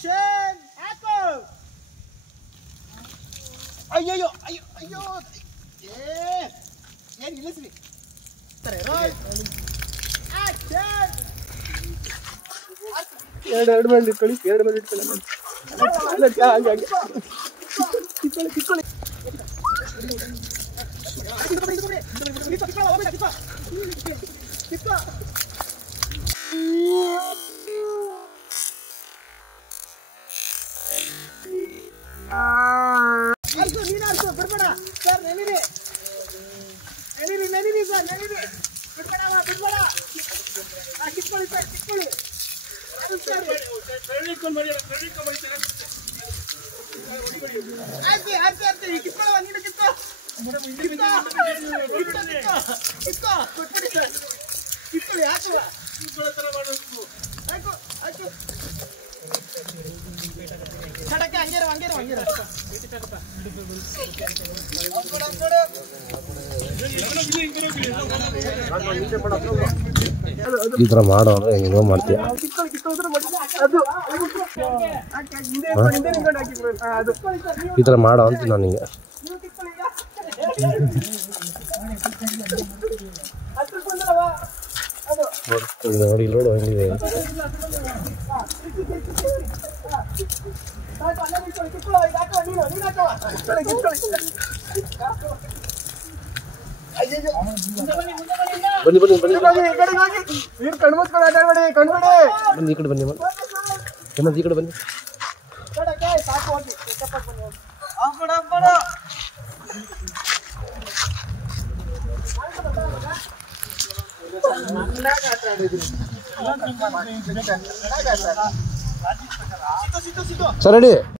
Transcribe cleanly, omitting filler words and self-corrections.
Action! Echo! ಅಯ್ಯಯ್ಯೋ ಅಯ್ಯೋ ಅಯ್ಯೋ ಏನು ನಿಲ್ಲಿಸ್ರಿ ರೋಲ್ ಆಕ್ಷನ್ ಎರಡು ಮಂದಿ ಇಟ್ಕೊಳ್ಳಿ ಎರಡು ಮಂದಿ ಇಟ್ಕೊಳ್ಳಿ ಹಂಗೆ ಹಂಗೆ ಕಿತ್ಕೊಳ್ಳಿ ಕಿತ್ಕೊಳ್ಳಿ ನೀನು ಬಿಡ್ಬೇಡ ಸರ್ ನೆನೀರಿ ನೆನೀರಿ ಸರ್ ನೆನೀರಿ ಬಿಡ್ಬೇಡ ಕಿತ್ಕೊಳ್ಳಿ ಸರ್ ಕಿತ್ಕೊಳ್ಳಿ ಆಯ್ತು ಕಿತ್ಕೊಳ್ಳುವ ನೀನು ಕಿತ್ಕೊ ಕೊಟ್ಬಿಡಿ ಸರ್ ಕಿತ್ಕೊಳ್ಳಿ ಹಾಕುವ ಆಯ್ತು ಆಯ್ತು ಸಡಕ್ಕೆ ಹಂಗೇರು ಈ ಥರ ಮಾಡೋ ಅಂದರೆ ಹೆಂಗೋ ಮಾಡ್ತೀಯ ಈ ಥರ ಮಾಡೋ ಅಂತ ನನಗೆ ನೋಡಿ ನೋಡು ಹೆಂಗಿದೆ ಬನ್ನಿ ಬನ್ನಿ ಬನ್ನಿ ಬನ್ನಿ ಈ ಕಡೆ ಬನ್ನಿ ಈ ಕಡೆ ಬನ್ನಿ ಸರ್ ರೆಡಿ